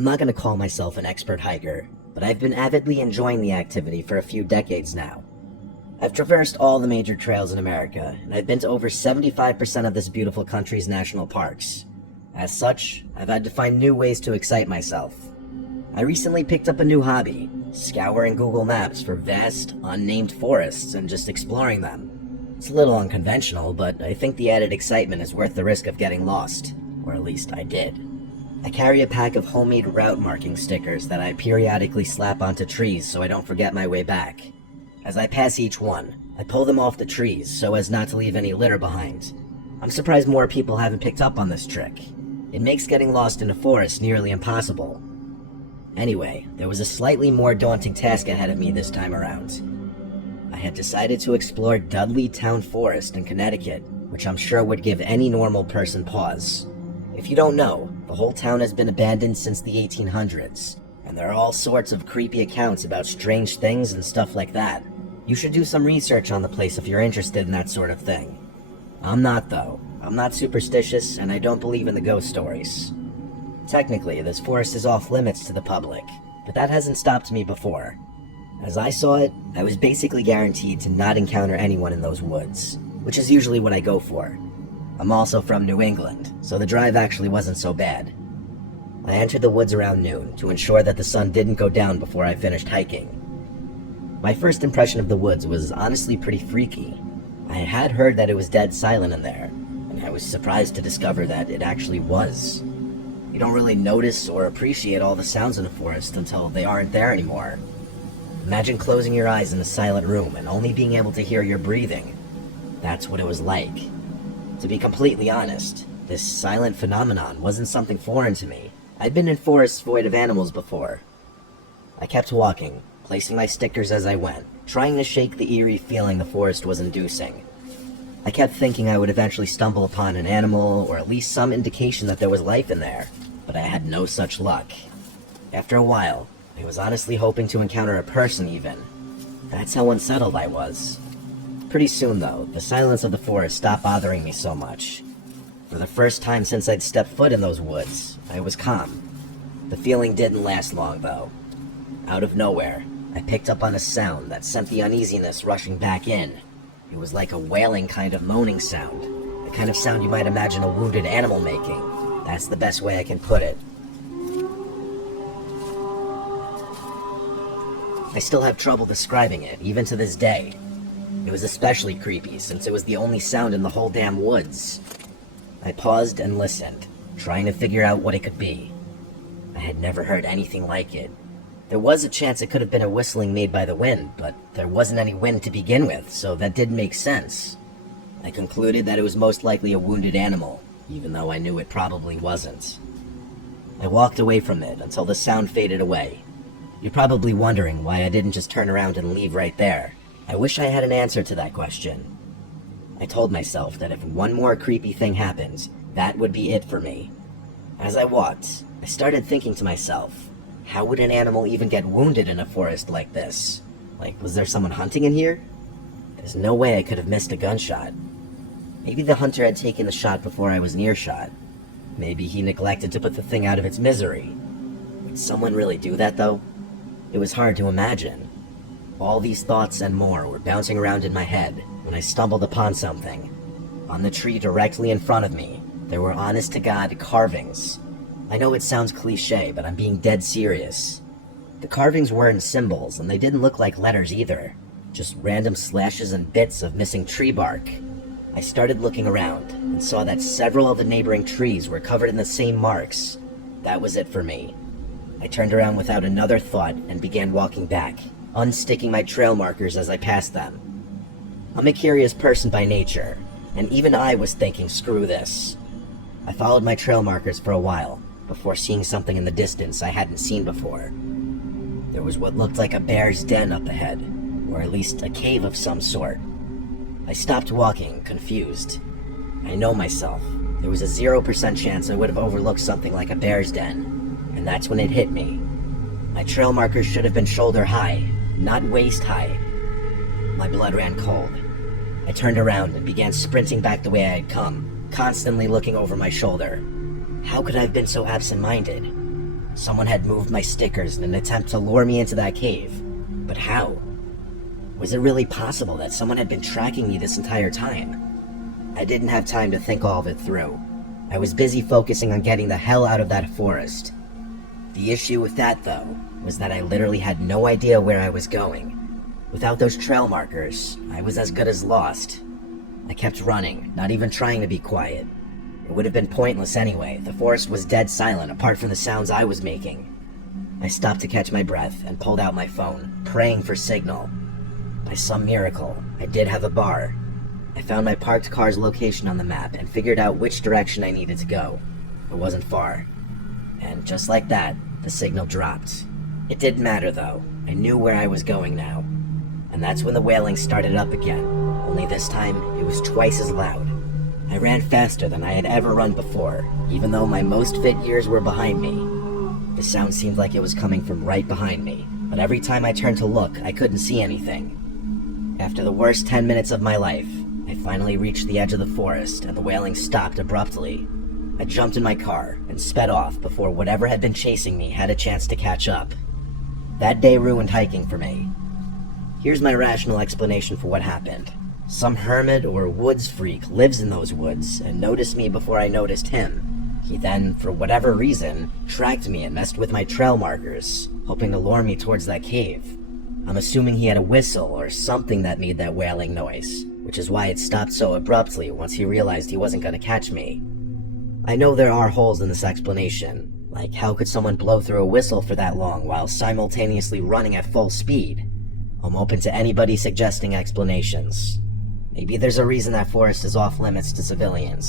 I'm not going to call myself an expert hiker, but I've been avidly enjoying the activity for a few decades now. I've traversed all the major trails in America, and I've been to over 75% of this beautiful country's national parks. As such, I've had to find new ways to excite myself. I recently picked up a new hobby, scouring Google Maps for vast, unnamed forests and just exploring them. It's a little unconventional, but I think the added excitement is worth the risk of getting lost, or at least I did. I carry a pack of homemade route marking stickers that I periodically slap onto trees so I don't forget my way back. As I pass each one, I pull them off the trees so as not to leave any litter behind. I'm surprised more people haven't picked up on this trick. It makes getting lost in a forest nearly impossible. Anyway, there was a slightly more daunting task ahead of me this time around. I had decided to explore Dudley Town Forest in Connecticut, which I'm sure would give any normal person pause. If you don't know, the whole town has been abandoned since the 1800s, and there are all sorts of creepy accounts about strange things and stuff like that. You should do some research on the place if you're interested in that sort of thing. I'm not, though. I'm not superstitious, and I don't believe in the ghost stories. Technically, this forest is off limits to the public, but that hasn't stopped me before. As I saw it, I was basically guaranteed to not encounter anyone in those woods, which is usually what I go for. I'm also from New England, so the drive actually wasn't so bad. I entered the woods around noon to ensure that the sun didn't go down before I finished hiking. My first impression of the woods was honestly pretty freaky. I had heard that it was dead silent in there, and I was surprised to discover that it actually was. You don't really notice or appreciate all the sounds in a forest until they aren't there anymore. Imagine closing your eyes in a silent room and only being able to hear your breathing. That's what it was like. To be completely honest, this silent phenomenon wasn't something foreign to me. I'd been in forests void of animals before. I kept walking, placing my stickers as I went, trying to shake the eerie feeling the forest was inducing. I kept thinking I would eventually stumble upon an animal, or at least some indication that there was life in there, but I had no such luck. After a while, I was honestly hoping to encounter a person even. That's how unsettled I was. Pretty soon, though, the silence of the forest stopped bothering me so much. For the first time since I'd stepped foot in those woods, I was calm. The feeling didn't last long, though. Out of nowhere, I picked up on a sound that sent the uneasiness rushing back in. It was like a wailing kind of moaning sound, the kind of sound you might imagine a wounded animal making. That's the best way I can put it. I still have trouble describing it, even to this day. It was especially creepy since it was the only sound in the whole damn woods. I paused and listened, trying to figure out what it could be. I had never heard anything like it. There was a chance it could have been a whistling made by the wind, but there wasn't any wind to begin with, so that didn't make sense. I concluded that it was most likely a wounded animal, even though I knew it probably wasn't. I walked away from it until the sound faded away. You're probably wondering why I didn't just turn around and leave right there. I wish I had an answer to that question. I told myself that if one more creepy thing happened, that would be it for me. As I walked, I started thinking to myself, how would an animal even get wounded in a forest like this? Like, was there someone hunting in here? There's no way I could have missed a gunshot. Maybe the hunter had taken the shot before I was near shot. Maybe he neglected to put the thing out of its misery. Would someone really do that, though? It was hard to imagine. All these thoughts and more were bouncing around in my head when I stumbled upon something. On the tree directly in front of me, there were honest-to-God carvings. I know it sounds cliche, but I'm being dead serious. The carvings weren't symbols, and they didn't look like letters either. Just random slashes and bits of missing tree bark. I started looking around, and saw that several of the neighboring trees were covered in the same marks. That was it for me. I turned around without another thought and began walking back, unsticking my trail markers as I passed them. I'm a curious person by nature, and even I was thinking, screw this. I followed my trail markers for a while, before seeing something in the distance I hadn't seen before. There was what looked like a bear's den up ahead, or at least a cave of some sort. I stopped walking, confused. I know myself. There was a 0% chance I would have overlooked something like a bear's den, and that's when it hit me. My trail markers should have been shoulder high, not waist high. My blood ran cold. I turned around and began sprinting back the way I had come, constantly looking over my shoulder. How could I have been so absent-minded? Someone had moved my stickers in an attempt to lure me into that cave. But how? Was it really possible that someone had been tracking me this entire time? I didn't have time to think all of it through. I was busy focusing on getting the hell out of that forest. The issue with that, though, was that I literally had no idea where I was going. Without those trail markers, I was as good as lost. I kept running, not even trying to be quiet. It would have been pointless anyway. The forest was dead silent apart from the sounds I was making. I stopped to catch my breath and pulled out my phone, praying for signal. By some miracle, I did have a bar. I found my parked car's location on the map and figured out which direction I needed to go. It wasn't far. And just like that, the signal dropped. It didn't matter though. I knew where I was going now. And that's when the wailing started up again, only this time it was twice as loud. I ran faster than I had ever run before, even though my most fit years were behind me. The sound seemed like it was coming from right behind me, but every time I turned to look, I couldn't see anything. After the worst 10 minutes of my life, I finally reached the edge of the forest and the wailing stopped abruptly. I jumped in my car and sped off before whatever had been chasing me had a chance to catch up. That day ruined hiking for me. Here's my rational explanation for what happened. Some hermit or woods freak lives in those woods and noticed me before I noticed him. He then, for whatever reason, tracked me and messed with my trail markers, hoping to lure me towards that cave. I'm assuming he had a whistle or something that made that wailing noise, which is why it stopped so abruptly once he realized he wasn't going to catch me. I know there are holes in this explanation, like how could someone blow through a whistle for that long while simultaneously running at full speed? I'm open to anybody suggesting explanations. Maybe there's a reason that forest is off limits to civilians.